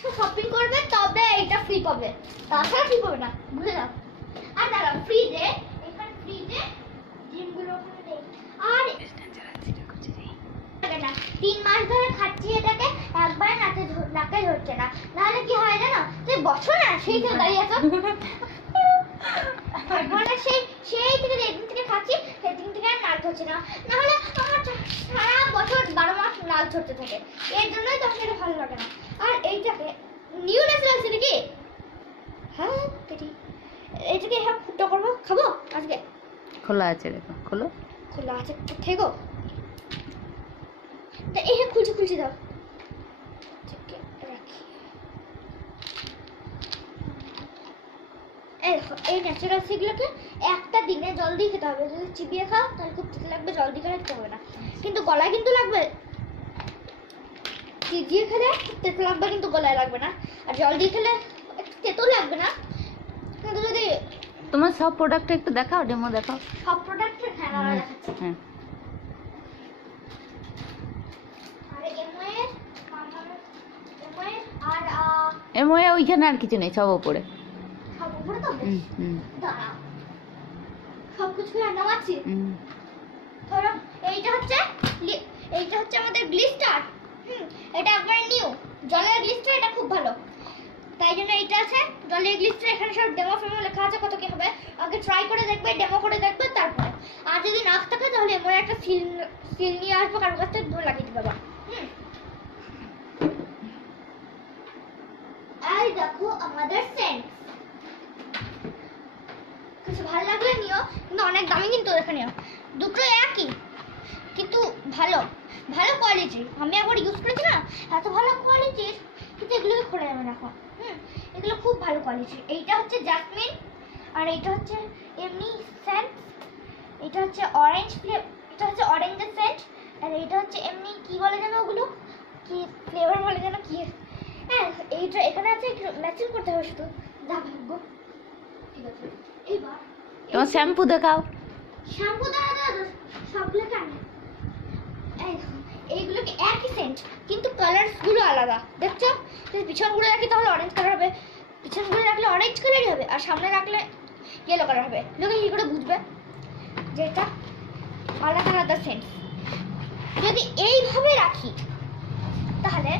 Shopping করবে তবে এটা ফ্রি পাবে, তাছাড়া ফ্রি পাবে না, বুঝে যাও। আর দাঁড়াও, ফ্রিজে এখানে ফ্রিজে ডিমগুলো ওখানে দেই। আর 3 মাস ধরে খাচ্ছি এটাকে, একবার নাকে ধরছে না, নাহলে কি হয় জানো, তুই বছর না সেই থেকে দাঁড়িয়ে আছো। মানে সেই থেকে যেদিন থেকে খাচ্ছি সেদিন থেকে আর নাক ধরছে না, নাহলে আমার সারা বছর 12 মাস নাক ধরতে থাকে। এর জন্যই তোমাকে এটা ভালো লাগে না। আর এইটাকে নিউ ন্যাচারাল আছে নাকি, হ্যাঁ দেখি এইটাকে হ্যাঁ ফুটো করবো, খাবো আজকে। খোলা আছে, দেখো খোলো। খোলা আছে থেকো, এই হ্যাঁ খুলছি দাও, রাখি। এই ন্যাচারাল সেগুলোকে একটা দিনে জল দিয়ে খেতে হবে। যদি চিবিয়ে খাও তাহলে খুব তেতো লাগবে, জল দিয়ে খেতে হবে না, কিন্তু গলায় কিন্তু লাগবে। চিবিয়ে খেলে তেতো লাগবে কিন্তু গলায় লাগবে না, আর জল দিয়ে খেলে একটু তেতো লাগবে না। কিন্তু যদি তোমার সব প্রোডাক্ট একটু দেখাও, ডেমো দেখাও। সব প্রোডাক্ট হ্যাঁ দেখাচ্ছি। হ্যাঁ, আর আর এমওয়ে ওইখানে আর কিছু নেই, সব উপরে। সব উপরে তো হুম হুম দাঁড়াও, সব কিছু রান্না আছে। হুম। ধরো এইটা হচ্ছে আমাদের গ্লিস্টার। এটা একবার নিউ জলের গ্লিস্টার, এটা খুব ভালো, তাই জন্য এইটা আছে জলের গ্লিস্টার। এখানে সব ডেমো ফেমো লেখা আছে, কত কি হবে আগে ট্রাই করে দেখবে, ডেমো করে দেখবে, তারপরে আর যদি না থাকে তাহলে এমন একটা সিল নিয়ে আসবো, কারোর কাছ থেকে ধরে লাগিয়ে দিতে পারবা। এই দেখো আমাদের সেন্ট, কিছু ভালো লাগলে নিও, কিন্তু অনেক দামি কিন্তু দেখে নিও। দুটো একই কিন্তু ভালো কোয়ালিটি। আমি একবার ইউজ করেছি না, এত ভালো কোয়ালিটির, কিন্তু এগুলোকে খোলা যাবে না এখন। এগুলো খুব ভালো কোয়ালিটি। এইটা হচ্ছে জাসমিন, আর এইটা হচ্ছে এমনি সেন্ট। এটা হচ্ছে অরেঞ্জ এটা হচ্ছে অরেঞ্জের সেন্ট, আর এইটা হচ্ছে এমনি কি বলে যেন, ওগুলো কি ফ্লেভার বলে যেন কি। হ্যাঁ এইটা এখানে আছে, ম্যাচিং করতে হবে শুধু, যা ভাগ্য। ঠিক আছে, এইবার তোমার শ্যাম্পু দেখাও। শ্যাম্পু দাদা সবগুলো কেন, এইগুলোকে একই সেন্ট কিন্তু কালারস গুলো আলাদা, দেখছো? যদি পিছন ঘুরে রাখি তাহলে অরেঞ্জ কালার হবে, পিছন ঘুরে রাখলে অরেঞ্জ কালারই হবে, আর সামনে রাখলে ইয়েলো কালার হবে। লোকে কি করে বুঝবে যে এটা আলাদা আলাদা সেন্ট? যদি এইভাবে রাখি তাহলে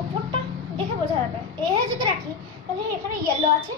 ওপরটা দেখে বোঝা যাবে। এই যদি রাখি তাহলে এখানে ইয়েলো আছে,